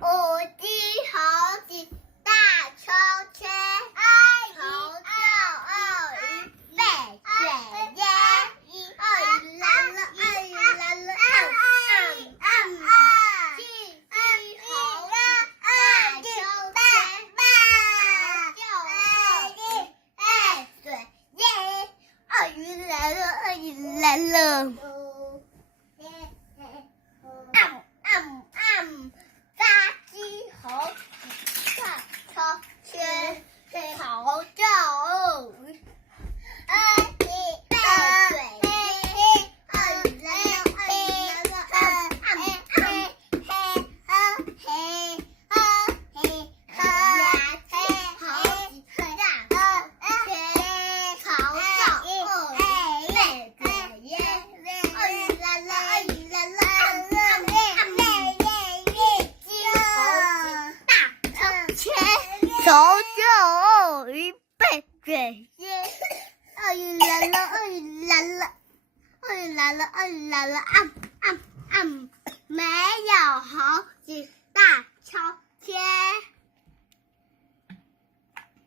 五只猴子大秋千，头就鳄鱼，背卷烟，鳄鱼来了，鳄鱼来了，七只猴子大秋千，头就鳄鱼，背卷烟，鳄鱼来了，鳄鱼来了。杀鸡猴大秋千，头就鳄鱼，背水烟，鳄鱼来了，鳄鱼来了，头就鳄鱼背卷烟，鳄鱼来了，鳄鱼来了，鳄鱼来了，鳄鱼来了，没有猴